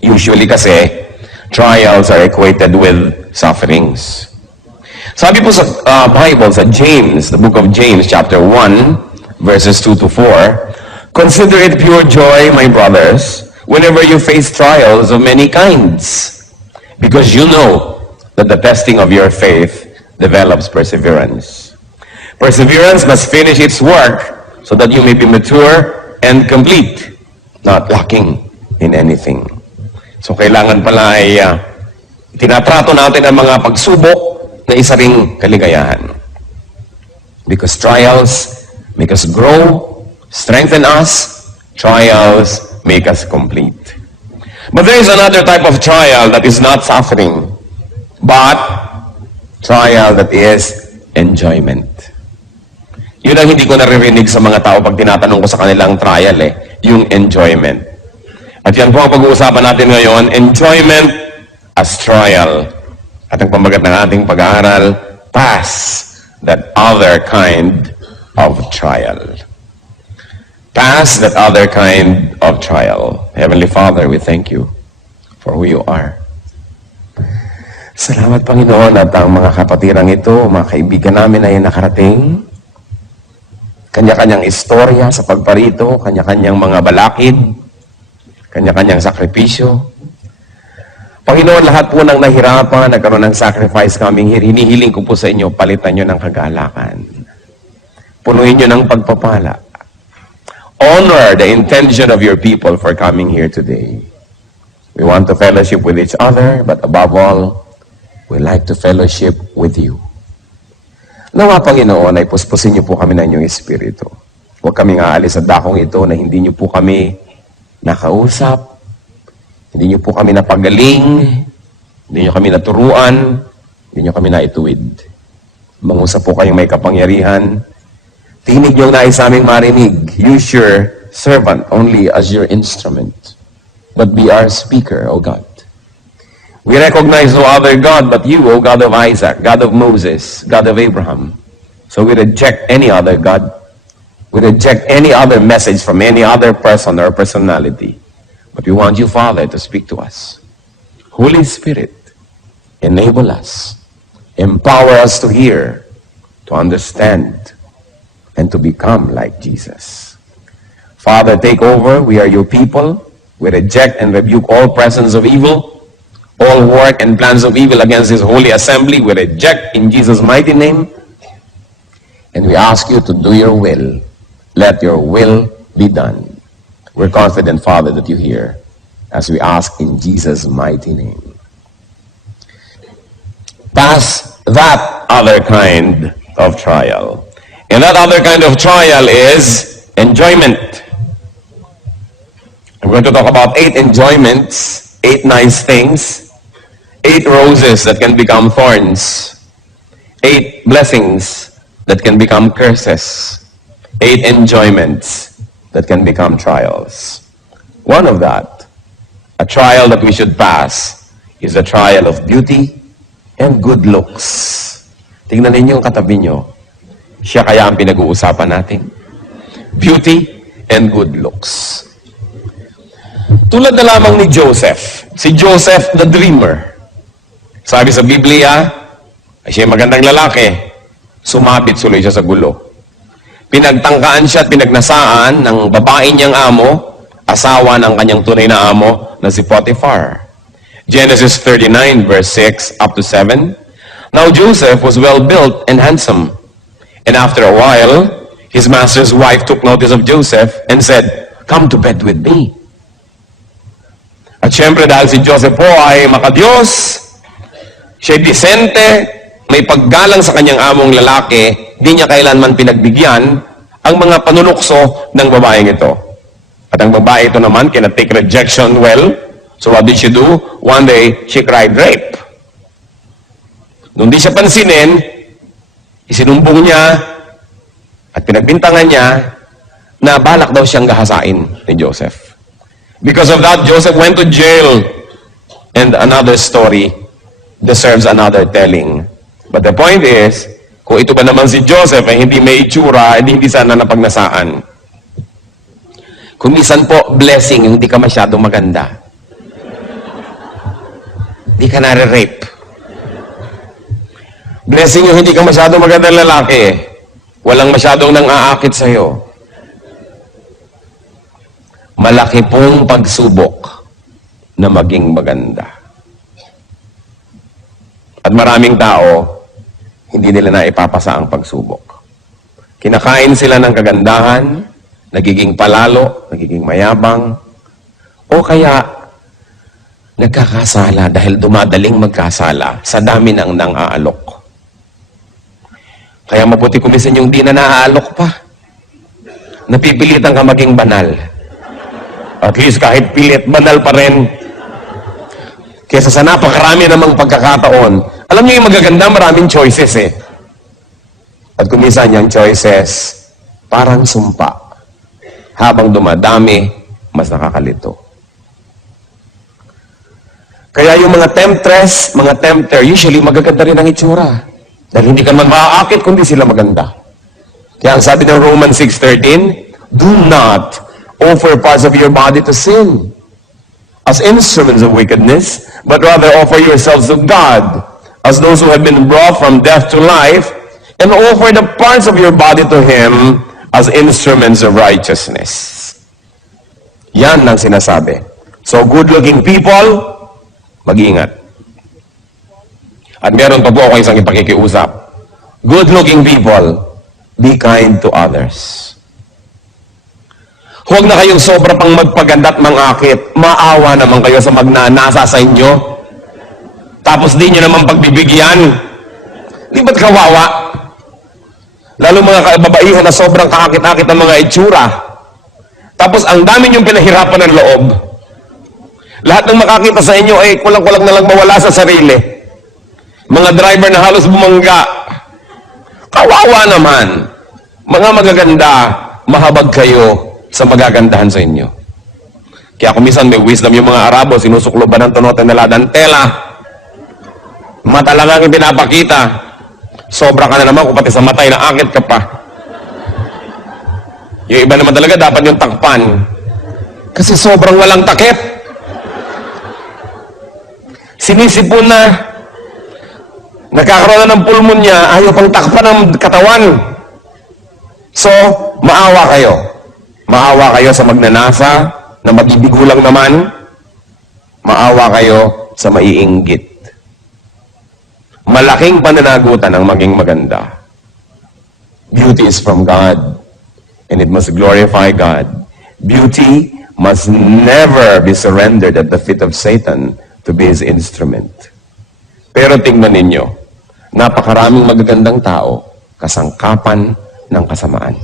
Usually kasi, trials are equated with sufferings. Sabi po sa Bible, sa James, the book of James, chapter 1, verses 2 to 4, "Consider it pure joy, my brothers, whenever you face trials of many kinds, because you know that the testing of your faith develops perseverance. Perseverance must finish its work so that you may be mature and complete, not lacking in anything." So kailangan pala ay tinatrato natin ang mga pagsubok na isa ring kaligayahan. Because trials make us grow, strengthen us, trials make us complete. But there is another type of trial that is not suffering, but trial that is enjoyment. Yun ang hindi ko naririnig sa mga tao pag tinatanong ko sa kanilang trial yung enjoyment. At yan po ang pag-uusapan natin ngayon, enjoyment as trial. At ang pamagat ng ating pag-aaral, pass that other kind of trial. Pass that other kind of trial. Heavenly Father, we thank you for who you are. Salamat, Panginoon, at ang mga kapatirang ito, mga kaibigan namin ay nakarating. Kanya-kanyang istorya sa pagparito, kanya-kanyang mga balakid, kanya-kanyang sakripisyo. Panginoon, lahat po ng nahirapan, nagkaroon ng sacrifice coming here, hinihiling ko po sa inyo, palitan nyo ng kagalakan. Punuin nyo ng pagpapala. Honor the intention of your people for coming here today. We want to fellowship with each other, but above all, we like to fellowship with you. Nawa, Panginoon, ay puspusin niyo po kami ng inyong espiritu. Huwag kaming aalis sa dakong ito na hindi niyo po kami nakausap, hindi niyo po kami napagaling, hindi niyo kami naturuan, hindi niyo kami naituwid. Mangusap po kayong may kapangyarihan. Tinig niyong nais aming marinig. Use your servant only as your instrument, but be our speaker, O God. We recognize no other God but you, O God of Isaac, God of Moses, God of Abraham. So we reject any other God. We reject any other message from any other person or personality. But we want you, Father, to speak to us. Holy Spirit, enable us. Empower us to hear, to understand, and to become like Jesus. Father, take over. We are your people. We reject and rebuke all presence of evil, all work and plans of evil against this holy assembly. We reject in Jesus' mighty name. And we ask you to do your will. Let your will be done. We're confident, Father, that you hear as we ask in Jesus' mighty name. Pass that other kind of trial. And that other kind of trial is enjoyment. I'm going to talk about 8 enjoyments, 8 nice things, 8 roses that can become thorns, 8 blessings that can become curses, 8 enjoyments that can become trials. One of that, a trial that we should pass, is a trial of beauty and good looks. Tingnan ninyo yung katabi nyo. Siya kaya ang pinag-uusapan natin. Beauty and good looks. Tulad na lamang ni Joseph. Si Joseph the dreamer. Sabi sa Biblia, siya magandang lalaki. Sumabit suloy siya sa gulo. Pinagtangkaan siya at pinagnasaan ng babae niyang amo, asawa ng kanyang tunay na amo na si Potiphar. Genesis 39 verse 6 up to 7. Now Joseph was well built and handsome. And after a while, his master's wife took notice of Joseph and said, "Come to bed with me." At syempre dahil si Joseph po ay makadiyos, siya'y disente, may paggalang sa kanyang among lalaki, di niya kailanman pinagbigyan ang mga panunukso ng babaeng ito. At ang babae ito naman cannot take rejection well. So what did she do? One day, she cried rape. Nung di siya pansinin, isinumbong niya at pinagbintangan niya na balak daw siyang gahasain ni Joseph. Because of that, Joseph went to jail. And another story deserves another telling. But the point is, kung ito ba naman si Joseph ay hindi may itsura, hindi sana napagnasaan. Kung minsan po, blessing, hindi ka masyadong maganda. di ka nare-rape. Blessing yung hindi ka masyadong magandang lalaki eh. Walang masyadong nang aakit sa'yo. Malaki pong pagsubok na maging maganda. At maraming tao, hindi nila na ipapasa ang pagsubok. Kinakain sila ng kagandahan, nagiging palalo, nagiging mayabang, o kaya nagkakasala dahil dumadaling magkasala sa dami ng nang-aalok. Kaya mabuti kumisan yung di na naaalok pa. Napipilitan ka maging banal. At least kahit pilit, banal pa rin. Kesa sa napakarami namang pagkakataon. Alam niyo yung magaganda, maraming choices eh. At kumisan yung choices, parang sumpa. Habang dumadami, mas nakakalito. Kaya yung mga temptress, mga tempter, usually magaganda rin ang itsura. Dahil hindi ka naman maaakit kundi sila maganda. Kaya ang sabi ng Romans 6:13, do not offer parts of your body to sin as instruments of wickedness, but rather offer yourselves to God as those who have been brought from death to life, and offer the parts of your body to Him as instruments of righteousness. Yan ang sinasabi. So good-looking people, mag-ingat. At meron pa po ako isang ipakikiusap. Good-looking people, be kind to others. Huwag na kayong sobra pang magpaganda at mangakit. Maawa naman kayo sa magnanasa sa inyo. Tapos di nyo naman pagbibigyan. Di ba't kawawa? Lalo mga kababaihan na sobrang kakakit-akit ng mga itsura. Tapos ang dami nyong pinahirapan ng loob. Lahat ng makakita sa inyo ay kulang-kulang na lang mawala sa sarili. Mga driver na halos bumangga. Kawawa naman. Mga magaganda, mahabag kayo sa magagandahan sa inyo. Kaya kung minsan may wisdom yung mga Arabo, sinusukloban ng tunote na ladantela. Mata lang ang pinapakita. Sobra ka na naman kung pati sa matay na akit ka pa. Yung iba naman talaga dapat yung takpan. Kasi sobrang walang takip. Sinisipon na. Nagkakaroon na ng pulmonya, ayaw pang takpan ng katawan. So, maawa kayo. Maawa kayo sa magnanasa, na mag-ibigo lang naman. Maawa kayo sa maiinggit. Malaking pananagutan ang maging maganda. Beauty is from God, and it must glorify God. Beauty must never be surrendered at the feet of Satan to be his instrument. Pero tingnan ninyo, napakaraming magagandang tao, kasangkapan ng kasamaan.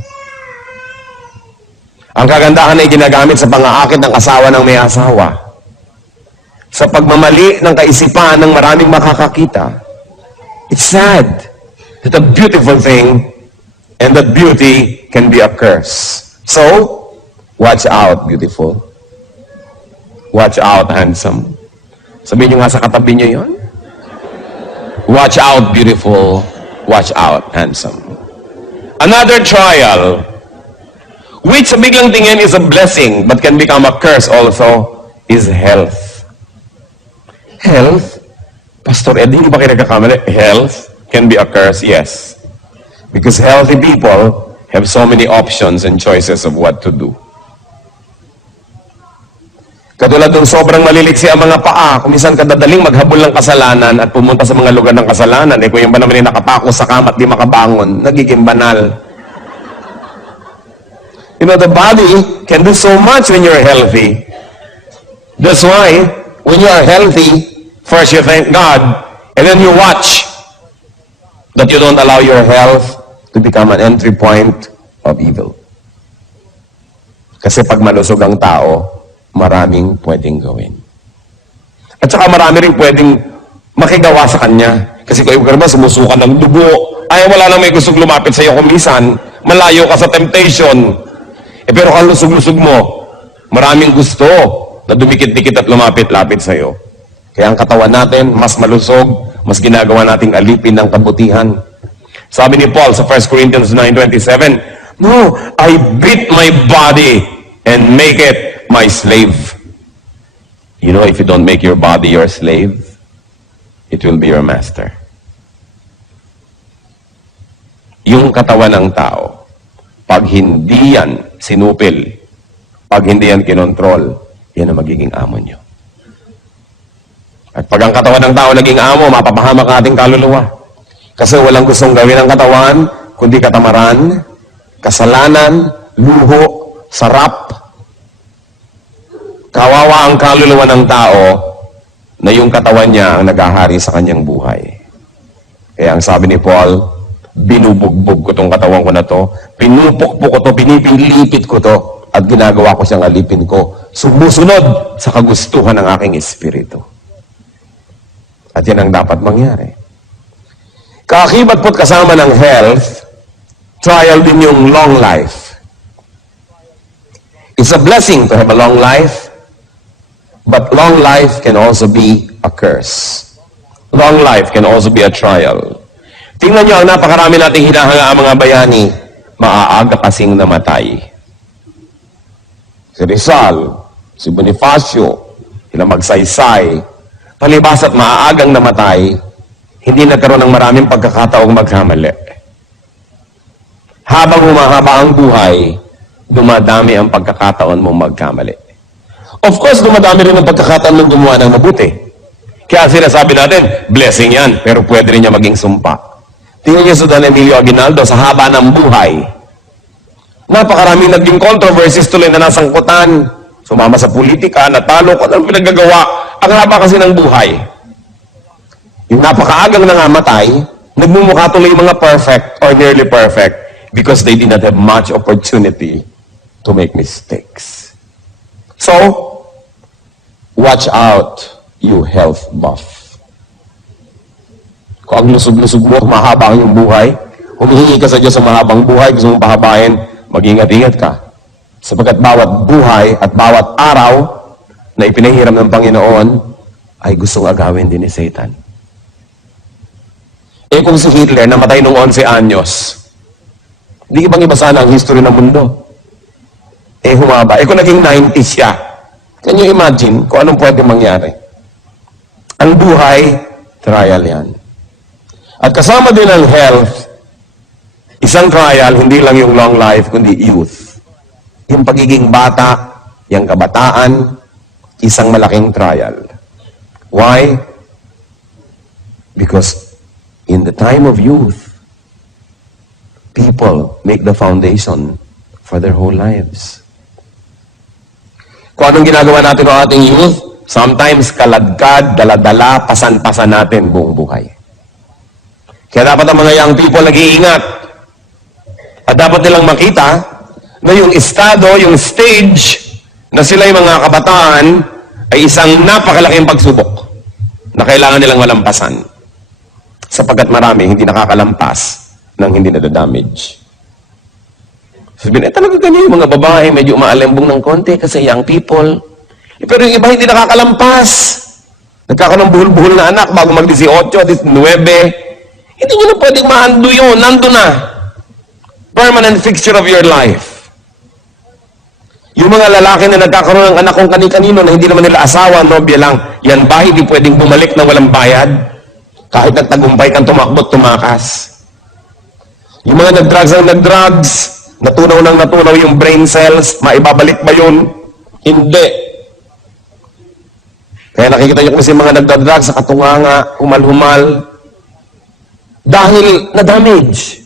Ang kagandahan ay ginagamit sa pang-aakit ng asawa ng may asawa. Sa pagmamali ng kaisipan ng maraming makakakita. It's sad that a beautiful thing and that beauty can be a curse. So, watch out, beautiful. Watch out, handsome. Sabihin nyo nga sa katabi nyo yun. Watch out, beautiful. Watch out, handsome. Another trial, which sa biglang tingin is a blessing but can become a curse also, is health. Health? Pastor Ed, hindi ba kayo nagkakamali? Health can be a curse, yes. Because healthy people have so many options and choices of what to do. Katulad ng sobrang maliliksi ang mga paa, kung minsan kadadaling maghabol ng kasalanan at pumunta sa mga lugar ng kasalanan, kung yung ba naman yung nakapako sa kama at di makabangon, nagiging banal. You know, the body can do so much when you're healthy. That's why, when you are healthy, first you thank God, and then you watch that you don't allow your health to become an entry point of evil. Kasi pag malusog ang tao, maraming pwedeng gawin. At saka marami rin pwedeng makigawa sa kanya. Kasi kung ikaw naman sumusuka ng dugo, ay wala nang may gustong lumapit sa iyo kung minsan, malayo ka sa temptation. Pero kung lusog-lusog mo, maraming gusto na dumikit-dikit at lumapit-lapit sa iyo. Kaya ang katawan natin, mas malusog, mas ginagawa nating alipin ng kabutihan. Sabi ni Paul sa 1 Corinthians 9:27, no, I beat my body and make it my slave. You know, if you don't make your body your slave, it will be your master. Yung katawan ng tao, pag hindi yan sinupil, pag hindi yan kinontrol, yan ang magiging amo nyo. At pag ang katawan ng tao naging amo, mapapahamak ang ating kaluluwa. Kasi walang gustong gawin ng katawan, kundi katamaran, kasalanan, luho, sarap. Kawawa ang kaluluwa ng tao na yung katawan niya ang naghahari sa kanyang buhay. Kaya ang sabi ni Paul, binubugbog ko tong katawan ko na to, pinupukpok ko to, pinipilipit ko to, at ginagawa ko siyang alipin ko, sumusunod sa kagustuhan ng aking espiritu. At yan ang dapat mangyari. Kaakibat po't kasama ng health, trial din yung long life. It's a blessing to have a long life, but long life can also be a curse. Long life can also be a trial. Tingnan nyo, ang napakarami nating hinahanga ang mga bayani, maaaga kasing namatay. Si Rizal, si Bonifacio, sila Magsaysay, palibas at maaagang namatay, hindi nagkaroon ng maraming pagkakataong magkamali. Habang humahaba ang buhay, dumadami ang pagkakataon mong magkamali. Of course, dumadami rin ang pagkakataon mong gumawa ng mabuti. Kaya sinasabi natin, blessing yan, pero pwede rin niya maging sumpa. Tingnan niyo sa Don Emilio Aguinaldo, sa haba ng buhay, napakaraming naging controversies tuloy na nasangkutan, sumama sa politika, natalo ko, anong pinagagawa, ang haba kasi ng buhay. Yung napakaagang nangamatay, nagmumukha tuloy yung mga perfect or nearly perfect because they did not have much opportunity to make mistakes. So, watch out, you health buff. Kung ang lusog-lusog mo, mahaba ang iyong buhay, humihingi ka sa Diyos sa mahabang buhay, gusto mong pahabain, mag-ingat-ingat ka. Sapagkat bawat buhay at bawat araw na ipinahiram ng Panginoon ay gustong agawin din ni Satan. Eh kung si Hitler namatay nung 11 anyos, hindi ibang-iba sana ang history ng mundo. Eh humaba. Eh kung naging 90 siya, can you imagine kung anong pwede mangyari? Ang buhay, trial yan. At kasama din ang health, isang trial, hindi lang yung long life, kundi youth. Yung pagiging bata, yung kabataan, isang malaking trial. Why? Because in the time of youth, people make the foundation for their whole lives. Kung anong ginagawa natin ng ating youth, sometimes kaladkad, daladala, pasan-pasan natin buong buhay. Kaya dapat ang mga young people nag-iingat. At dapat nilang makita na yung estado, yung stage na sila yung mga kabataan ay isang napakalaking pagsubok na kailangan nilang malampasan. Sapagkat marami hindi nakakalampas nang hindi nadadamage. Sabihin, talaga ganyan yung mga babae, medyo umaalembong ng konti kasi young people. Pero yung iba hindi nakakalampas. Nagkakaroon ng buhol-buhol na anak bago mag-18, 19. Hindi nyo na pwedeng maando yun. Nando na. Permanent fixture of your life. Yung mga lalaki na nagkakaroon ng anak kung kani-kanino na hindi naman nila asawa, nobya lang, yan ba hindi pwedeng bumalik ng walang bayad? Kahit nagtagumpay kang tumakbot, tumakas. Yung mga nag-drugs, natunaw yung brain cells, maibabalik ba yun? Hindi. Kaya nakikita nyo kasi mga nagdadrugs sa katunganga, humal-humal, dahil na-damage.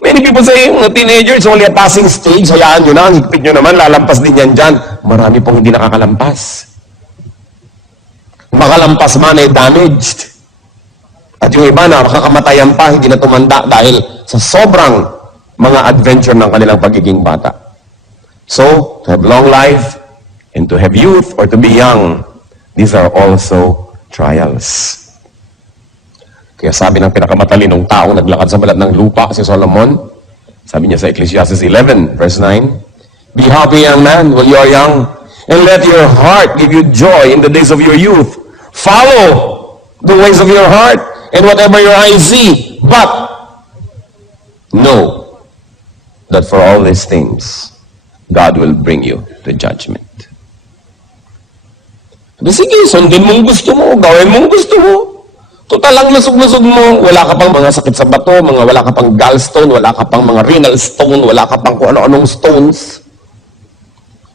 Many people say, mga teenagers, only a passing stage, hayaan nyo na, higpit nyo naman, lalampas din yan dyan. Marami pong hindi nakakalampas. Makalampas man ay damaged. At yung iba na makakamatayan pa, hindi na tumanda dahil sa sobrang mga adventure ng kanilang pagiging bata. So, to have long life, and to have youth, or to be young, these are also trials. Kaya sabi ng pinakamatalinong taong naglakad sa balat ng lupa, si Solomon, sabi niya sa Ecclesiastes 11, verse 9, Be happy, young man, while you are young, and let your heart give you joy in the days of your youth. Follow the ways of your heart, and whatever your eyes see. But, know that for all these things, God will bring you to judgment. Sige, sundin mong gusto mo, gawin mong gusto mo. Total lang lusog-lusog mo, wala ka pang mga sakit sa bato, wala ka pang gallstone, wala ka pang mga renal stone, wala ka pang kung ano-anong stones,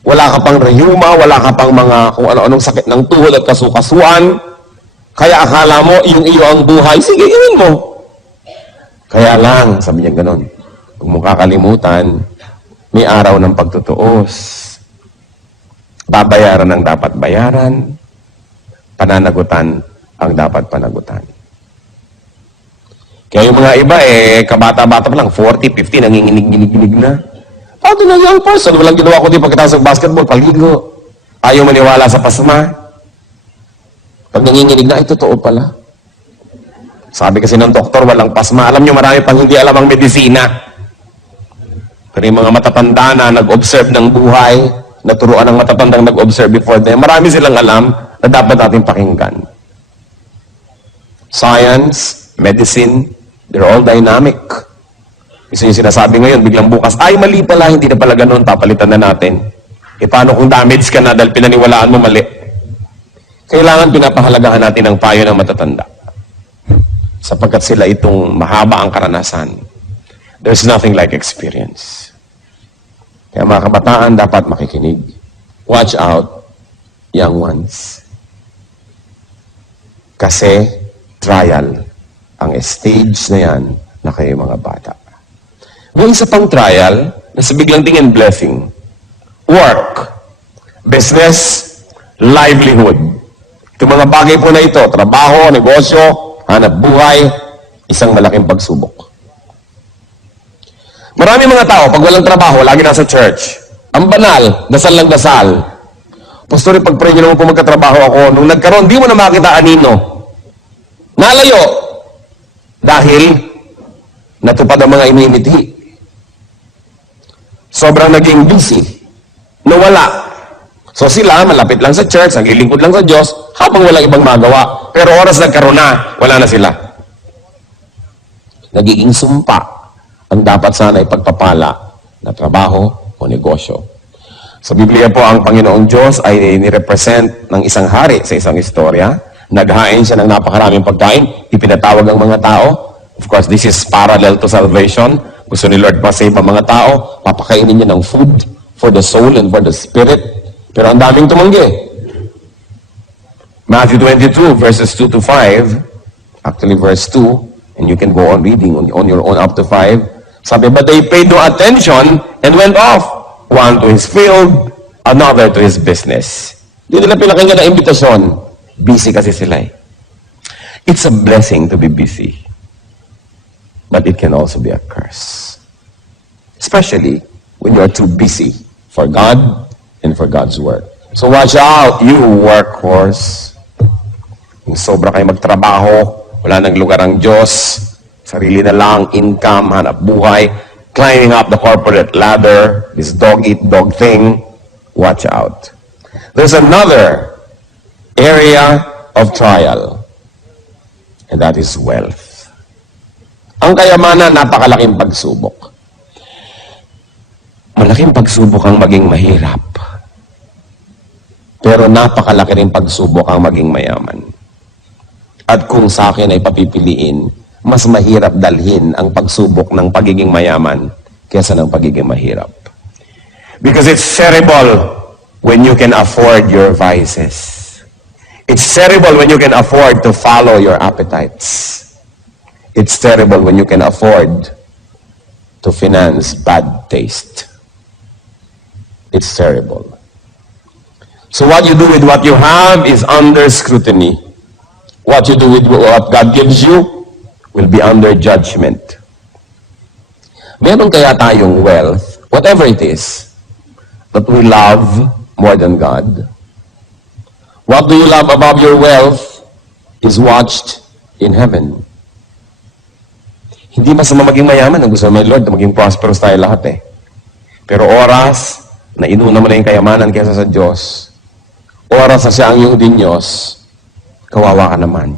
wala ka pang rheuma, wala ka pang mga kung ano-anong sakit ng tuhod at kasukasuan. Kaya akala mo, yung iyo ang buhay, sige, iyon mo. Kaya lang, sabi niya ganun, huwag mo kakalimutan, may araw ng pagtutuos. Babayaran ang dapat bayaran, pananagutan ang dapat panagutan. Kaya yung mga iba, kabata-bata pa lang, 40, 50, nanginginig-ginig na. Ito na young person, walang ginawa ko din pagkatapos ng basketball, paligo. Ayaw maniwala sa pasma. Pag nanginginig na, ay totoo pala. Sabi kasi ng doktor, walang pasma. Alam nyo, marami pang hindi alam ang medisina. Pero yung mga matatanda na nag-observe ng buhay, naturuan ng matatandang nag-observe before them, marami silang alam na dapat natin pakinggan. Science, medicine, they're all dynamic. Isa yung sinasabi ngayon, biglang bukas, ay mali pala, hindi na pala ganun, papalitan na natin. Paano kung damage ka na dahil pinaniwalaan mo mali? Kailangan pinapahalagahan natin ang payo ng matatanda. Sapagkat sila itong mahaba ang karanasan. There's nothing like experience. Kaya mga kabataan dapat makikinig. Watch out, young ones. Kasi trial ang stage na yan na kayo mga bata. May isa pang trial na sa biglang tingin blessing. Work, business, livelihood. Itong mga bagay po na ito, trabaho, negosyo, hanap buhay, isang malaking pagsubok. Marami mga tao, pag walang trabaho, lagi nasa church. Ang banal, dasal lang dasal. Pastor, pag-pray nyo naman po magkatrabaho ako. Nung nagkaroon, di mo na makita anino. Nalayo. Dahil, natupad ang mga inimiti. Sobrang naging busy. Nawala. So sila, malapit lang sa church, naglilingkod lang sa Diyos, habang walang ibang magawa. Pero oras nagkaroon na, wala na sila. Nagiging sumpa ang dapat sana ipagpapala na trabaho o negosyo. Sa Biblia po, ang Panginoong Diyos ay nirepresent ng isang hari sa isang istorya. Naghain siya ng napakaraming pagkain, ipinatawag ang mga tao. Of course, this is parallel to salvation. Gusto ni Lord pa-save ang mga tao, papakainin niya ng food for the soul and for the spirit. Pero ang daming tumanggi. Matthew 22, verses 2 to 5, actually verse 2, and you can go on reading on your own up to 5. Sabi, but they paid no attention and went off. One to his field, another to his business. Hindi nila pinakinggan na imbitasyon. Busy kasi sila eh. It's a blessing to be busy. But it can also be a curse. Especially when you are too busy for God and for God's work. So watch out, you workhorse. Kung sobra kayo magtrabaho, wala nang lugar ang Diyos, sarili na lang, income, hanap buhay, climbing up the corporate ladder, this dog-eat-dog thing, watch out. There's another area of trial, and that is wealth. Ang kayamanan, napakalaking pagsubok. Malaking pagsubok ang maging mahirap. Pero napakalaki rin pagsubok ang maging mayaman. At kung sa akin ay papipiliin, mas mahirap dalhin ang pagsubok ng pagiging mayaman kaysa ng pagiging mahirap. Because it's terrible when you can afford your vices. It's terrible when you can afford to follow your appetites. It's terrible when you can afford to finance bad taste. It's terrible. So what you do with what you have is under scrutiny. What you do with what God gives you will be under judgment. Meron kaya tayong wealth, whatever it is, that we love more than God? What do you love above your wealth is watched in heaven. Hindi masama maging mayaman. Ang gusto naman ni Lord na maging prosperous tayo lahat eh. Pero oras na inuna mo na yung kayamanan kaysa sa Diyos, oras na siya ang iyong Diyos, kawawa ka naman.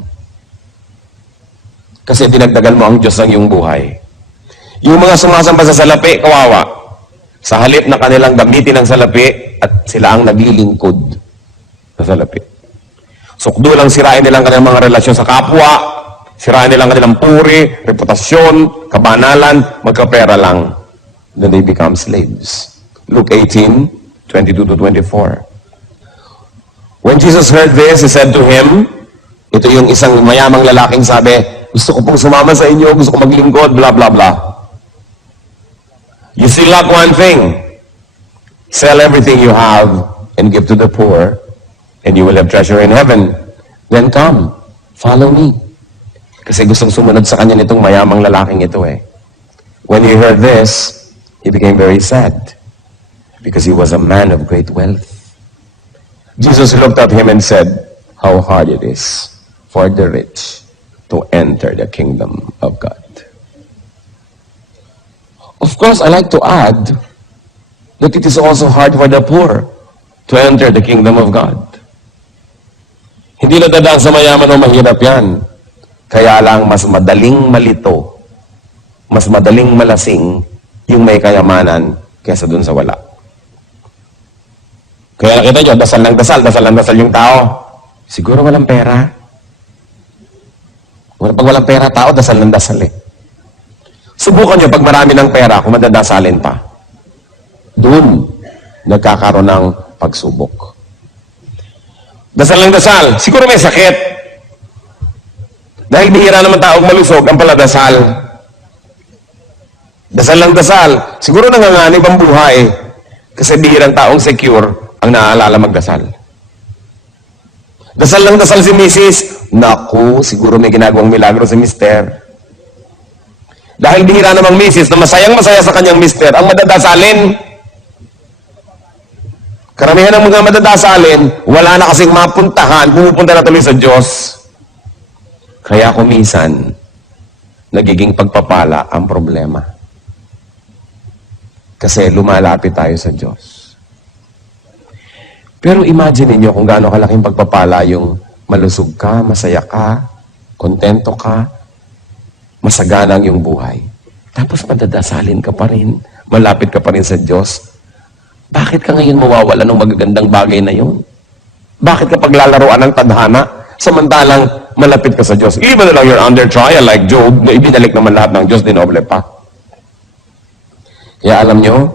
Kasi dinagdagan mo ang Diyos ng iyong buhay. Yung mga sumasamba sa salapi, kawawa. Sa halip na kanilang gamitin ang salapi at sila ang naglilingkod sa salapi. Sukdo lang sirain nilang kanilang mga relasyon sa kapwa, Siraan nila ang kanilang puri, reputasyon, kabanalan, magkapera lang. Then they become slaves. Luke 18:22-24. When Jesus heard this, He said to him, ito yung isang mayamang lalaking sabi, gusto ko pong sumama sa inyo, gusto ko maglingkod, blah, blah, blah. You still lack one thing. Sell everything you have and give to the poor, and you will have treasure in heaven. Then come, follow me. Kasi gustong sumunod sa kanya nitong mayamang lalaking ito eh. When he heard this, he became very sad because he was a man of great wealth. Jesus looked at him and said, how hard it is for the rich to enter the kingdom of God. Of course, I like to add that it is also hard for the poor to enter the kingdom of God. Hindi nadadaan sa mayaman o mahirap yan. Kaya lang mas madaling malito, mas madaling malasing yung may kayamanan kaysa dun sa wala. Kaya nakita nyo, dasal ng dasal yung tao. Siguro walang pera. Pag walang pera, tao, dasal ng dasal eh. Subukan nyo, pag marami ng pera, kung madadasalin pa. Doon, nagkakaroon ng pagsubok. Dasal ng dasal, siguro may sakit. Dahil bihira naman taong malusog ang paladasal. Dasal ng dasal, siguro nanganganib ang buhay. Kasi bihirang taong secure ang naaalala magdasal. Dasal ng dasal si Mrs. Naku, siguro may ginagawang milagro si Mr. Dahil bihira namang Mrs. na masayang-masaya sa kanyang Mr. ang madadasalin. Karamihan ng mga madadasalin, wala na kasing mapuntahan, pumupunta na tuloy sa Diyos. Kaya kumisan, nagiging pagpapala ang problema. Kasi lumalapit tayo sa Diyos. Pero imagine niyo kung gaano kalaking pagpapala yung malusog ka, masaya ka, kontento ka, masagana ang iyong buhay. Tapos madadasalin ka pa rin, malapit ka pa rin sa Diyos. Bakit ka ngayon mawawala ng magagandang bagay na yun? Bakit ka paglalaroan ng tadhana, samantalang malapit ka sa Diyos? Even though you're under trial like Job, na ibinalik naman lahat ng Diyos, dinoble pa. Kaya alam nyo,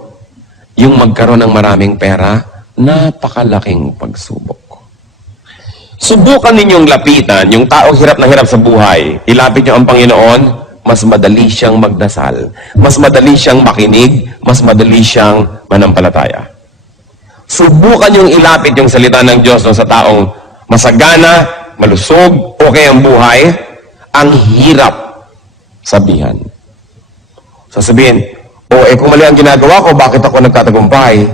yung magkaroon ng maraming pera, napakalaking pagsubok. Subukan ninyong lapitan yung taong hirap na hirap sa buhay. Ilapit nyo ang Panginoon, mas madali siyang magdasal. Mas madali siyang makinig, mas madali siyang manampalataya. Subukan yung ilapit yung salita ng Diyos sa taong masagana, malusog, okay ang buhay, ang hirap sabihan. Sasabihin, kung mali ang ginagawa ko, bakit ako nagtatagumpay?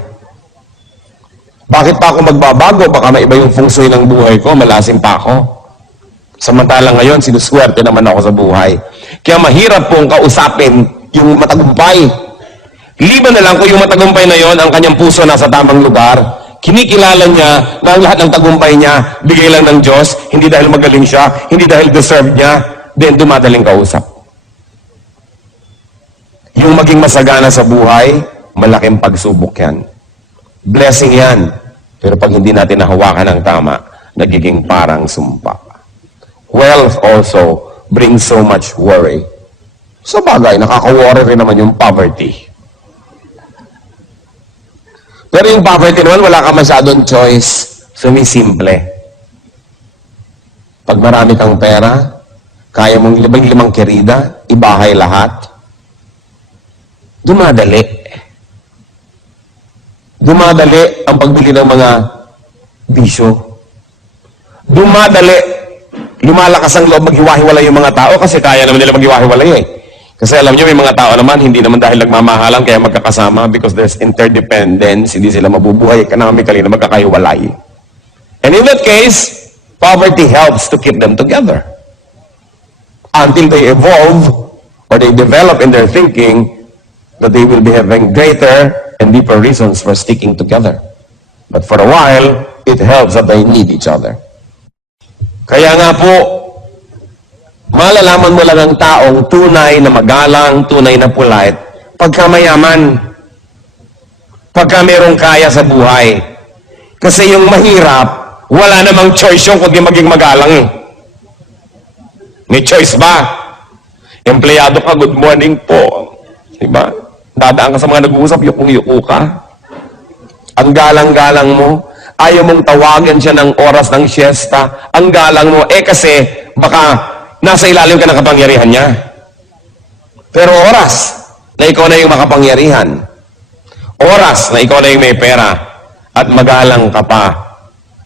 Bakit pa ako magbabago? Baka maiba yung feng shui ng buhay ko, malasim pa ako. Samantalang ngayon, sinuswerte naman ako sa buhay. Kaya mahirap pong kausapin yung matagumpay. Liban na lang kung yung matagumpay na yon, ang kanyang puso nasa tamang lugar, kinikilala niya na ang lahat ng tagumpay niya, bigay lang ng Diyos, hindi dahil magaling siya, hindi dahil deserve niya, then dumadaling kausap. Yung maging masagana sa buhay, malaking pagsubok yan. Blessing yan. Pero pag hindi natin nahawakan ng tama, nagiging parang sumpa. Wealth also brings so much worry. Sa bagay, nakaka-worry rin naman yung poverty. Pero yung poverty naman, wala ka masyadong choice. Sumisimple. Pag marami kang pera, kaya mong limang kerida, ibahay lahat, dumadali ang pagbili ng mga bisyo. Lumalakas ang loob maghiwa-hiwalay yung mga tao kasi kaya naman nila maghiwa-hiwalay eh. Kasi alam nyo, may mga tao naman, hindi naman dahil nagmamahalan kaya magkakasama because there's interdependence, hindi sila mabubuhay economically na magkakahiwalay. And in that case, poverty helps to keep them together. Until they evolve or they develop in their thinking that they will be having greater and deeper reasons for sticking together. But for a while, it helps that they need each other. Kaya nga po, malalaman mo lang ang taong tunay na magalang, tunay na polite, pagka mayaman, pagka merong kaya sa buhay. Kasi yung mahirap, wala namang choice yung kundi maging magalang eh. May choice ba? Empleyado ka, good morning po. Diba? Dadaan ka sa mga nag-uusap, yukong-yuko ka. Ang galang-galang mo, ayaw mong tawagan siya ng oras ng siesta. Ang galang mo, kasi baka nasa ilalim ka ng kapangyarihan niya. Pero oras na ikaw na yung makapangyarihan, oras na ikaw na yung may pera, at magalang ka pa,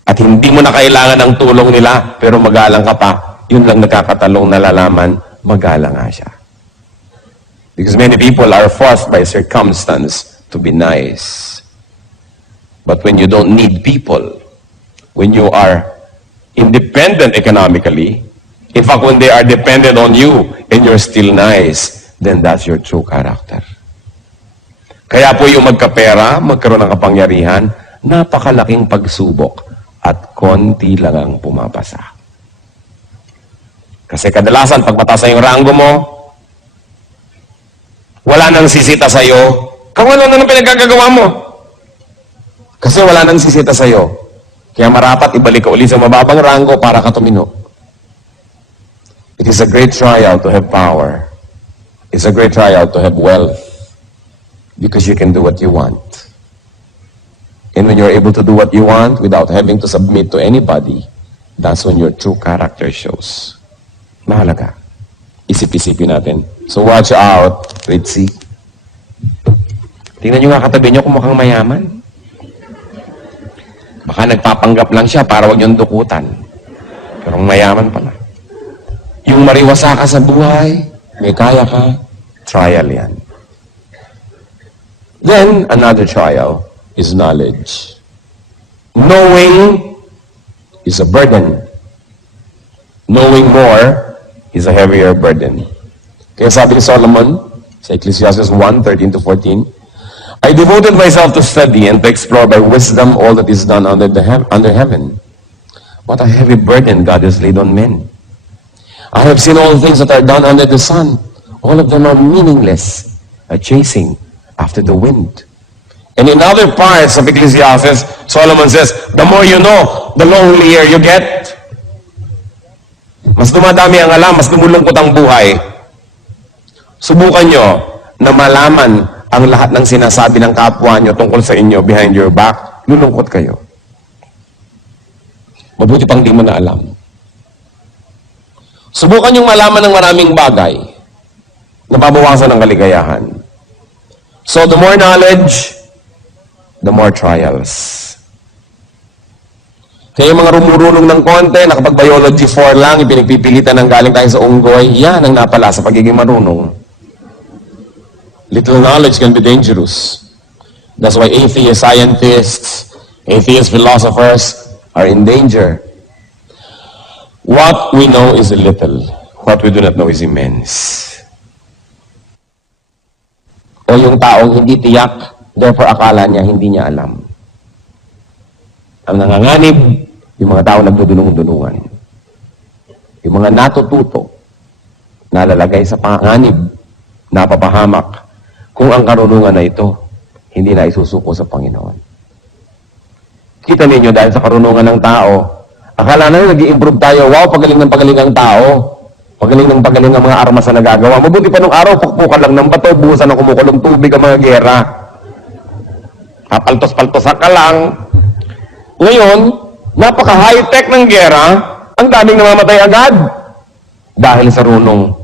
at hindi mo na kailangan ng tulong nila, pero magalang ka pa, yun lang nagkakatalong nalalaman, magalang nga siya. Because many people are forced by circumstance to be nice. But when you don't need people, when you are independent economically, in fact, when they are dependent on you, and you're still nice, then that's your true character. Kaya po yung magkapera, magkaroon ng kapangyarihan, napakalaking pagsubok at konti lang ang pumapasa. Kasi kadalasan, pag mataas na yung ranggo mo, wala nang sisita sa'yo, kung ano na pinagkagagawa mo. Kasi wala nang sisita sa'yo. Kaya marapat ibalik ka ulit sa mababang ranggo para ka tumino. It is a great trial to have power. It's a great trial to have wealth. Because you can do what you want. And when you're able to do what you want without having to submit to anybody, that's when your true character shows. Mahalaga. Isip-isipin natin. So watch out, Ritzy. Tingnan nyo nga katabi nyo kung mukhang mayaman. Baka nagpapanggap lang siya para wag yung dukutan. Pero mayaman pala. Yung mariwasa ka sa buhay, may kaya ka, trial yan. Then, another trial is knowledge. Knowing is a burden. Knowing more is a heavier burden. Kaya sabi ni Solomon, sa Ecclesiastes 1:13-14, I devoted myself to study and to explore by wisdom all that is done under heaven. What a heavy burden God has laid on men. I have seen all things that are done under the sun. All of them are meaningless, a chasing after the wind. And in other parts of Ecclesiastes, Solomon says, the more you know, the lonelier you get. Mas dumadami ang alam, mas lumulungkot ang buhay. Subukan nyo na malaman ang lahat ng sinasabi ng kapwa nyo tungkol sa inyo behind your back, lulungkot kayo. Mabuti pang di mo na alam. Subukan yung malaman ng maraming bagay na babawasan ng kaligayahan. So the more knowledge, the more trials. Kaya yung mga rumurunong ng konti, nakapag-biology 4 lang, ipinagpipilitan ng galing tayo sa unggoy, yan ang napala sa pagiging marunong. Little knowledge can be dangerous. That's why atheist scientists, atheist philosophers are in danger. What we know is a little. What we do not know is immense. O yung taong hindi tiyak, therefore akala niya, hindi niya alam. Ang nanganganib, yung mga tao nagdudulong-dulungan. Yung mga natututo, nalalagay sa panganib, napapahamak, kung ang karunungan na ito, hindi na isusuko sa Panginoon. Kita ninyo, dahil sa karunungan ng tao, akala na nag-i-improve tayo, wow, pagaling ng pagaling ng tao, pagaling ng pagaling ng mga armas na nagagawa. Mabuti pa nung araw, pukpukan lang ng bato, buhusan ng kumukulong tubig ang mga gera. Papaltos-paltosan ka lang. Ngayon, napaka-high-tech ng gera, ang daming namamatay agad. Dahil sa runong.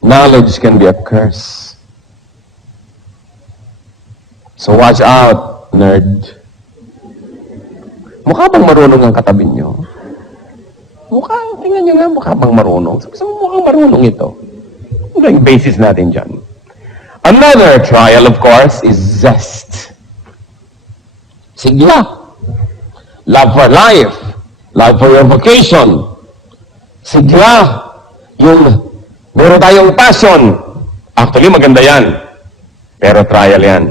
Knowledge can be a curse. So watch out, nerd. Mukha bang marunong ang katabi nyo? Tingnan nyo nga, mukha bang marunong? Sabi mo, mukhang marunong ito. Ano yung basis natin dyan? Another trial, of course, is zest. Sigla. Love for life. Love for your vocation. Sigla. Yung meron tayong passion. Actually, maganda yan. Pero trial yan.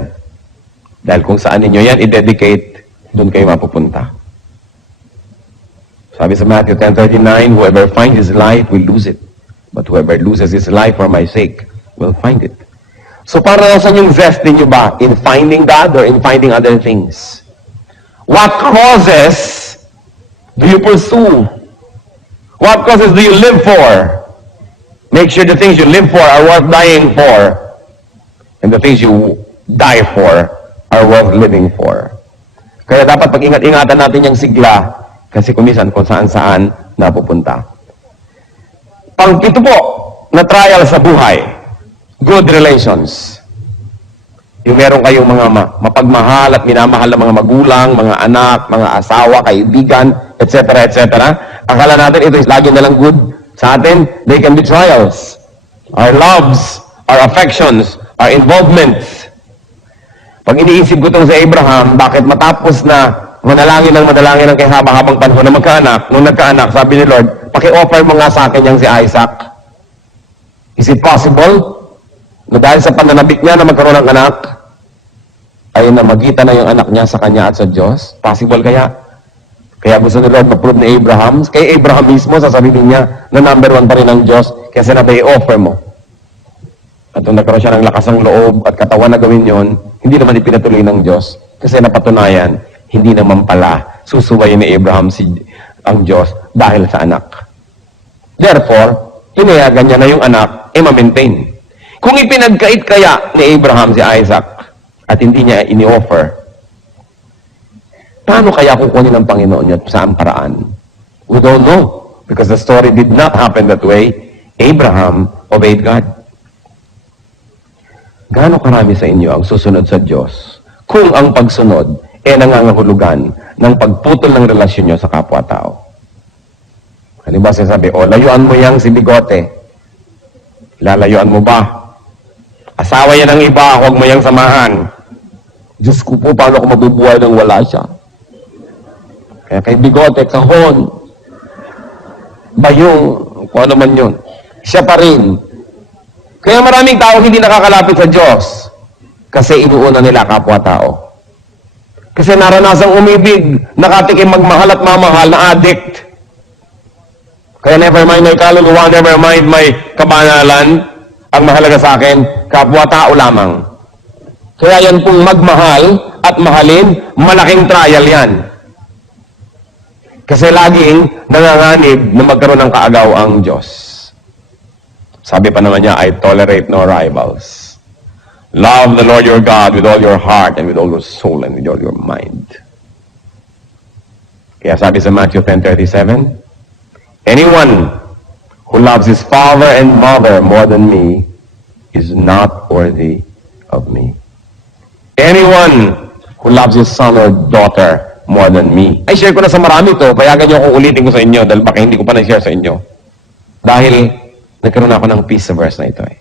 Dahil kung saan ninyo yan i-dedicate, doon kayo mapupunta. Sabi sa Matthew 10:39, whoever finds his life will lose it. But whoever loses his life for my sake will find it. So para nasan yung zest ninyo ba? In finding God or in finding other things? What causes do you pursue? What causes do you live for? Make sure the things you live for are worth dying for. And the things you die for are worth living for. Kaya dapat pag-ingat-ingatan natin yung sigla kasi kumisan kung saan-saan napupunta. Pang-pito po na trial sa buhay, good relations. Yung meron kayong mga mapagmahal at minamahal na mga magulang, mga anak, mga asawa, kaibigan, etc., etc. Akala natin ito is lagi na lang good sa atin. They can be trials. Our loves, our affections, our involvements. Pag iniisip ko itong si Abraham, bakit matapos na manalangin ng kay habang panahon na magkaanak, nung nagkaanak, sabi ni Lord, paki-offer mo nga sa akin yung si Isaac. Is it possible na dahil sa pananabik niya na magkaroon ng anak, ay namagitan na yung anak niya sa kanya at sa Diyos? Possible kaya? Kaya gusto ni Lord ma-prove ni Abraham, kay Abraham mismo, sasabihin niya na number 1 pa rin ng Diyos, kaya sinabi, i-offer mo. At nung nagkaroon siya ng lakas ng loob at katawan na gawin yon, hindi naman ipinatuloy ng Diyos. Kasi napatunayan, hindi naman pala susuwayin ni Abraham ang Diyos dahil sa anak. Therefore, pinayagan niya na yung anak, ma-maintain. Kung ipinagkait kaya ni Abraham si Isaac at hindi niya ini-offer, paano kaya kukunin ng Panginoon niya saan paraan? We don't know. Because the story did not happen that way. Abraham obeyed God. Gaano karami sa inyo ang susunod sa Diyos kung ang pagsunod ay nangangahulugan ng pagputol ng relasyon nyo sa kapwa-tao? Halimbawa sinasabi, layuan mo yang si Bigote. Lalayuan mo ba? Asawa yan ng iba, huwag mo yang samahan. Diyos ko po, paano ako mabubuhay nang wala siya? Kaya kay Bigote, kahon. Bayong, kung ano man yun. Siya pa rin. Kaya maraming tao hindi nakakalapit sa Diyos kasi inuuna nila kapwa-tao. Kasi naranasang umibig, nakatikim magmahal at mamahal na addict. Kaya never mind my kaluluwa, never mind my kabanalan, ang mahalaga sa akin, kapwa-tao lamang. Kaya yan pong magmahal at mahalin, malaking trial yan. Kasi laging nanganganib na magkaroon ng kaagaw ang Diyos. Sabi pa naman niya, I tolerate no rivals. Love the Lord your God with all your heart and with all your soul and with all your mind. Kaya sabi sa Matthew 10:37, anyone who loves his father and mother more than me is not worthy of me. Anyone who loves his son or daughter more than me. Ay, share ko na sa marami to. Payagan niyo kung ulitin ko sa inyo dahil baka hindi ko pa na-share sa inyo. Dahil nagkaroon ako ng peace sa verse na ito eh.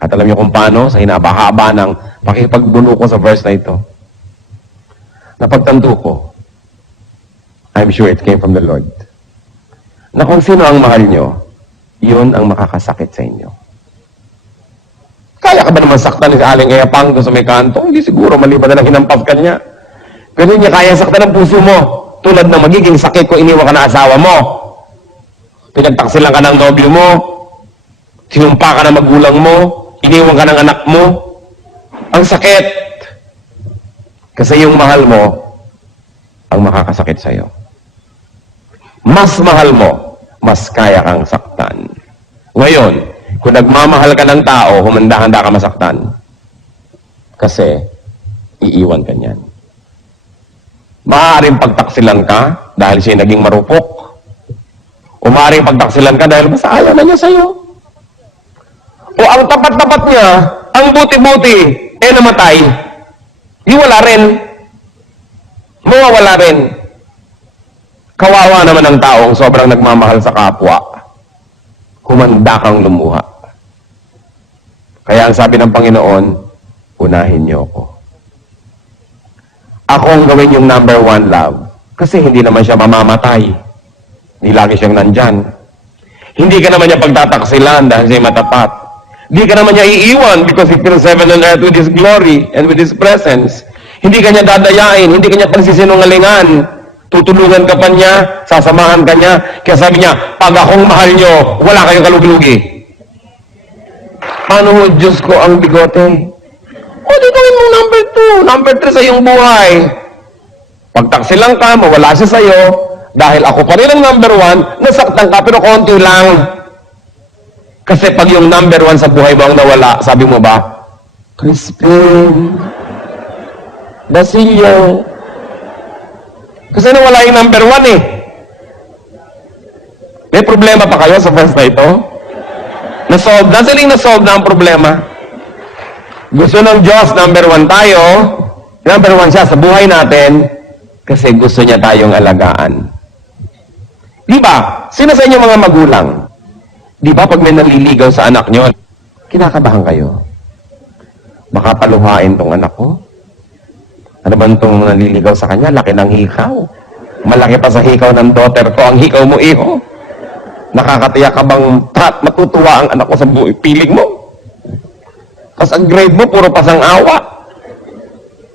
At alam niyo kung paano, sa hinaba-haba ng pakipagbuno ko sa verse na ito, napagtanto ko, I'm sure it came from the Lord, na kung sino ang mahal niyo, yun ang makakasakit sa inyo. Kaya ka ba naman saktan ni Aling Epang doon sa may kanto? Hindi siguro, maliban na lang hinampas ka niya. Pero hindi niya kaya saktan ang puso mo, tulad ng magiging sakit kung iniwan ka na asawa mo. Pinagtaksilan ka ng nobyo mo, sinumpa ka ng magulang mo, iniwan ka ng anak mo. Ang sakit. Kasi yung mahal mo, ang makakasakit sa'yo. Mas mahal mo, mas kaya kang saktan. Ngayon, kung nagmamahal ka ng tao, humanda-handa ka masaktan. Kasi, iiwan ka niyan. Maaaring pagtaksilan ka dahil siya naging marupok. O maaaring pagtaksilan ka dahil basta ayaw na niya sa'yo. O ang tapat-tapat niya, ang buti-buti, namatay. Di wala rin. Mawawala rin. Kawawa naman ang taong sobrang nagmamahal sa kapwa. Humanda kang lumuha. Kaya ang sabi ng Panginoon, unahin niyo ako. Ako ang gawin yung number 1 love. Kasi hindi naman siya mamamatay. Hindi lagi siyang nandyan. Hindi ka naman niya pagtataksilan dahil siya'y matapat. Hindi ka naman niya iiwan because He fills heaven and earth with His glory and with His presence. Hindi ka niya dadayain, hindi ka niya pagsisinungalingan. Tutulungan ka pa niya, sasamahan ka niya. Kaya sabi niya, pag akong mahal niyo, wala kayong kaluglugi. Paano mo, Diyos ko, ang Bigote? O, di gawin mong number 2, number 3 sa iyong buhay. Pagtaksilan ka, mawala siya sa'yo, Dahil ako pa rin ang number one, nasaktan ka, pero konti lang. Kasi pag yung number one sa buhay mo ang nawala, sabi mo ba, Crispin, Basilio. Kasi nawala yung number one eh. May problema pa kayo sa verse na ito? Na-solve na ang problema. Gusto ng Diyos, number one tayo. Number one siya sa buhay natin kasi gusto niya tayong alagaan. Di ba? Sino sa inyo mga magulang? Di ba pag may naliligaw sa anak nyo, kinakabahan kayo? Baka paluhain tong anak ko. Ano ba itong naliligaw sa kanya? Laki ng hikaw. Malaki pa sa hikaw ng daughter ko. Ang hikaw mo, iho. Nakakatiyak ka bang matutuwa ang anak ko sa piling mo? Tapos ang grade mo, puro pasang awa.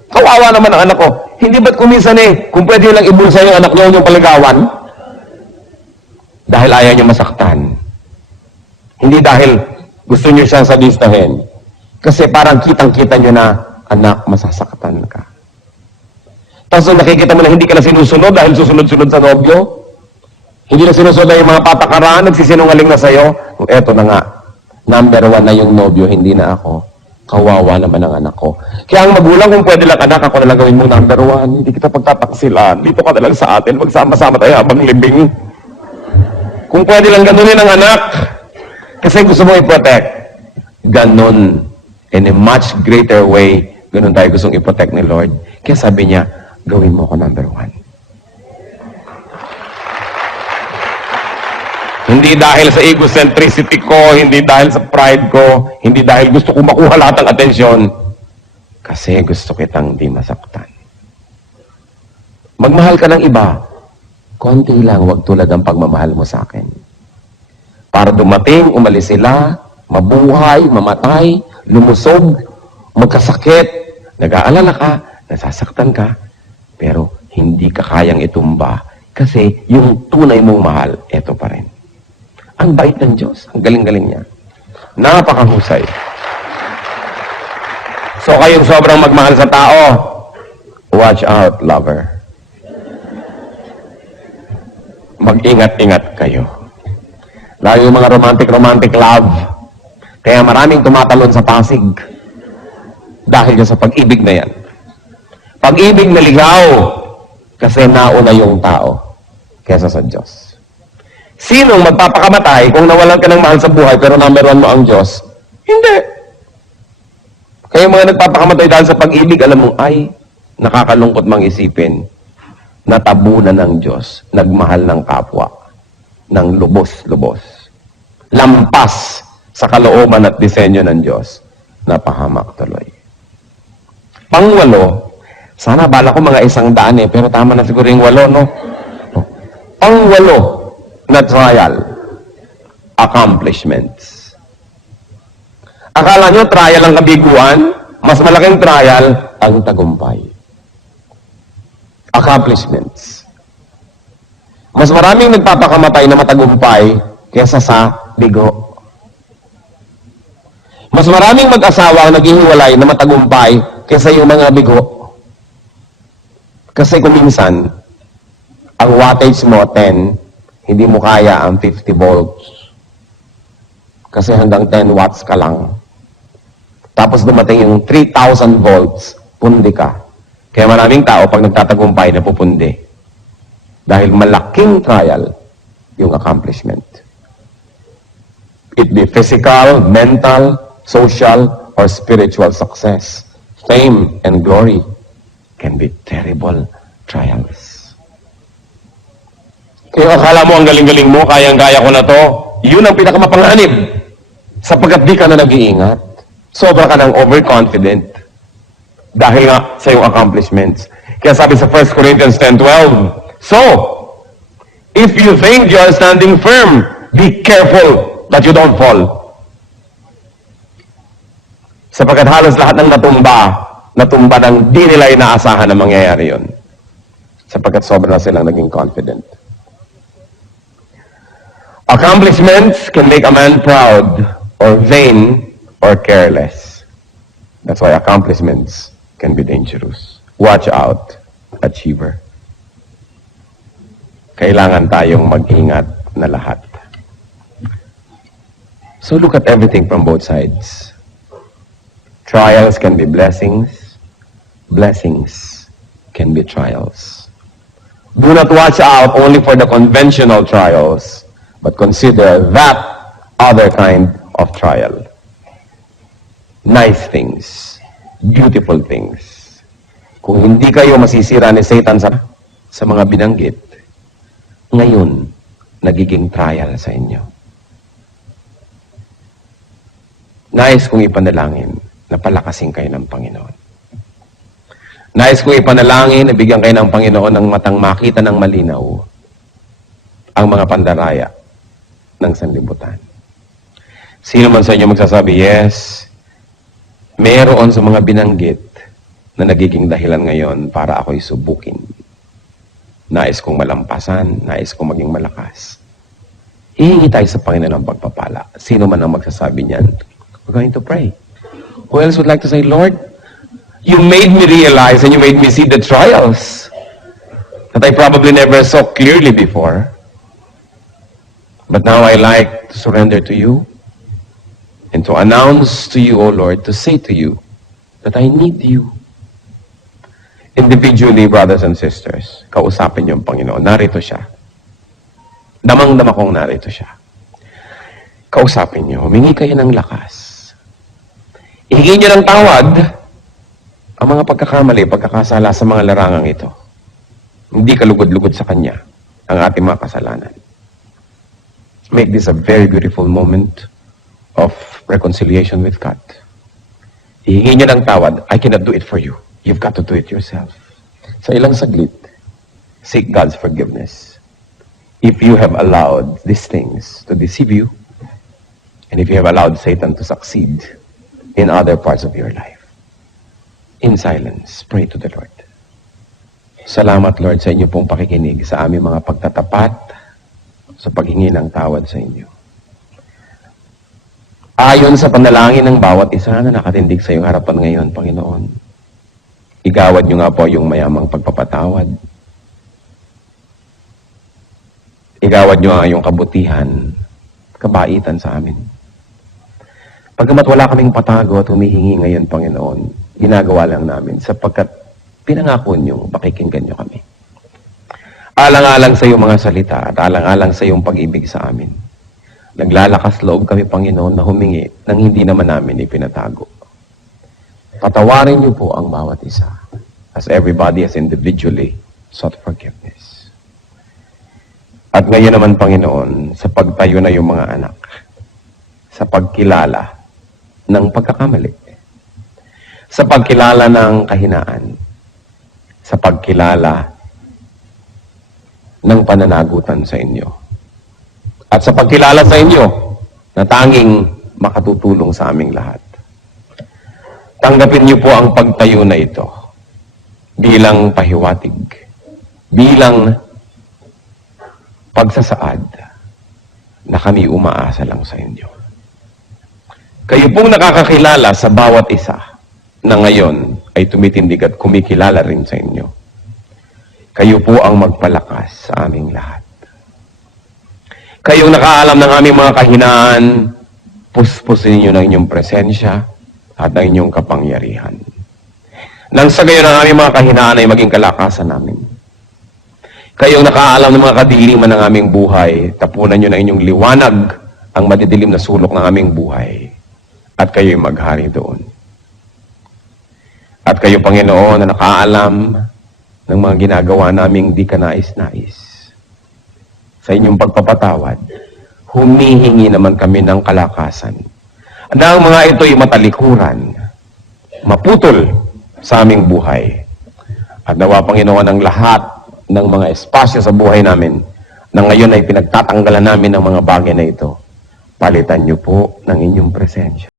Kawawa naman ang anak ko. Hindi ba't kuminsan kung pwede lang ibulsa yung anak nyo yung paligawan? Dahil ayaw nyo masaktan. Hindi dahil gusto nyo siyang sadistahin. Kasi parang kitang-kita nyo na, anak, masasaktan ka. Tapos nakikita mo na hindi ka na sinusunod dahil susunod-sunod sa nobyo. Hindi na sinusunod na yung mga patakaran, nagsisinungaling na sa'yo. Kung eto na nga, number one na yung nobyo, hindi na ako. Kawawa naman ang anak ko. Kaya ang magulang, kung pwede lang, anak, ako na lang gawin mo number one. Hindi kita pagtataksilan. Dito ka na lang sa atin. Magsama-sama tayo habang libing. Kung pwede lang ganunin ang anak. Kasi gusto mo i-protect. Ganon. In a much greater way, ganon tayo gustong i-protect ni Lord. Kaya sabi niya, gawin mo ako number one. Hindi dahil sa egocentricity ko, hindi dahil sa pride ko, hindi dahil gusto ko makuha lahat ng atensyon. Kasi gusto kitang di masaktan. Magmahal ka ng iba, konti lang, wag tulad ang pagmamahal mo sa akin. Para dumating, umalis sila, mabuhay, mamatay, lumusog, magkasakit, nag-aalala ka, nasasaktan ka, pero hindi ka kayang itumba kasi yung tunay mong mahal, eto pa rin. Ang bait ng Diyos. Ang galing-galing niya. Napakahusay. So kayong sobrang magmahal sa tao, watch out, lover. Mag-ingat-ingat kayo. Lalo yung mga romantic love. Kaya maraming tumatalon sa Pasig. Dahil sa pag-ibig na yan. Pag-ibig na ligaw. Kasi nauna yung tao kesa sa Diyos. Sinong magpapakamatay kung nawalan ka ng mahal sa buhay pero number one mo ang Diyos? Hindi. Kaya mga nagpapakamatay dahil sa pag-ibig, alam mo, ay, nakakalungkot mang isipin, natabunan ng Diyos, nagmahal ng kapwa, ng lubos-lubos. Lampas sa kalooban at disenyo ng Diyos, napahamak tuloy. Pangwalo, sana bala ko mga 100 pero tama na siguro yung 8, no? Pangwalo, na trial, accomplishments. Akala nyo trial ang kabiguan? Mas malaking trial ang tagumpay. Accomplishments. Mas maraming nagpapakamatay na matagumpay kaysa sa bigo. Mas maraming mag-asawa ang naghihiwalay na matagumpay kaysa yung mga bigo. Kasi kung minsan, ang wattage mo 10, hindi mo kaya ang 50 volts. Kasi hanggang 10 watts ka lang. Tapos dumating yung 3,000 volts, pundi ka. Kaya maraming tao pag nagtatagumpay na pupundi. Dahil malaking trial yung accomplishment. It be physical, mental, social, or spiritual success. Fame and glory can be terrible trials. Kaya akala mo ang galing-galing mo, kayang-kaya ko na to, yun ang pinakamapanganib. Sapagkat di ka na nag-iingat. Sobra ka ng overconfident. Dahil nga sa iyong accomplishments. Kaya sabi sa 1 Corinthians 10:12, so, if you think you are standing firm, be careful that you don't fall. Sapagkat halos lahat ng natumba ng di nila inaasahan na mangyayari yun. Sapagkat sobra na silang naging confident. Accomplishments can make a man proud, or vain, or careless. That's why accomplishments can be dangerous. Watch out, achiever. kailangan tayong mag-ingat na lahat. So look at everything from both sides. Trials can be blessings. Blessings can be trials. Do not watch out only for the conventional trials, but consider that other kind of trial. Nice things, beautiful things. Kung hindi kayo masisira ni Satan sa mga binanggit, ngayon, nagiging trial sa inyo. Nais kong ipanalangin na palakasin kayo ng Panginoon. Nais kong ipanalangin na bigyan kayo ng Panginoon ng matang makita ng malinaw ang mga pandaraya ng sanlibutan. Sino man sa inyo magsasabi, yes, meron sa mga binanggit na nagiging dahilan ngayon para ako'y subukin. Nais kong malampasan, nais kong maging malakas. Hihingi tayo sa Panginoon ng pagpapala. Sino man ang magsasabi niyan, we're going to pray. Who else would like to say, Lord, you made me realize and you made me see the trials that I probably never saw clearly before. But now I like to surrender to you and to announce to you, O Lord, to say to you that I need you. Individually, brothers and sisters, kausapin niyo ang Panginoon. Narito siya. Damang-dama kong narito siya. Kausapin niyo. Humingi kayo ng lakas. Ihingi niyo ng tawad ang mga pagkakamali, pagkakasala sa mga larangang ito. Hindi kalugod-lugod sa Kanya ang ating mga kasalanan. Make this a very beautiful moment of reconciliation with God. Ihingi niyo ng tawad. I cannot do it for you. You've got to do it yourself. Sa ilang saglit, seek God's forgiveness. If you have allowed these things to deceive you, and if you have allowed Satan to succeed in other parts of your life, in silence, pray to the Lord. Salamat, Lord, sa inyo pong pakikinig sa aming mga pagtatapat sa paghingi ng tawad sa inyo. Ayon sa panalangin ng bawat isa na nakatindig sa iyong harapan ngayon, Panginoon, igawad niyo nga po yung mayamang pagpapatawad. Igawad niyo ang iyong kabutihan, kabaitan sa amin. Pagkamat wala kaming patago at humihingi ngayon, Panginoon, ginagawa lang namin sapagkat pinangako niyong pakikinggan niyo kami. Alang-alang sa iyong mga salita at alang-alang sa iyong pag-ibig sa amin. Naglalakas loob kami, Panginoon, na humingi nang hindi naman namin ipinatago. Patawarin niyo po ang bawat isa as everybody has individually sought forgiveness. At ngayon naman, Panginoon, sa pagtayo na yung mga anak, sa pagkilala ng pagkakamali, sa pagkilala ng kahinaan, sa pagkilala ng pananagutan sa inyo, at sa pagkilala sa inyo na tanging makatutulong sa aming lahat. Tanggapin niyo po ang pagtayo na ito bilang pahiwatig, bilang pagsasaad na kami umaasa lang sa inyo. Kayo pong nakakakilala sa bawat isa na ngayon ay tumitindig at kumikilala rin sa inyo. Kayo po ang magpalakas sa aming lahat. Kayong nakaalam ng aming mga kahinaan, puspusin niyo ng inyong presensya at ang inyong kapangyarihan. Nang sa gayon ang aming mga kahinaan ay maging kalakasan namin. Kayong nakaalam ng mga kadiliman ng aming buhay, tapunan niyo ng inyong liwanag ang madidilim na sulok ng aming buhay. At kayo'y maghari doon. At kayo, Panginoon, na nakaalam ng mga ginagawa naming di kanais-nais. Sa inyong pagpapatawad, humihingi naman kami ng kalakasan. Na ang mga ito'y matalikuran, maputol sa aming buhay. At nawa, Panginoon, ang lahat ng mga espasyo sa buhay namin na ngayon ay pinagtatanggalan namin ng mga bagay na ito, palitan niyo po ng inyong presensya.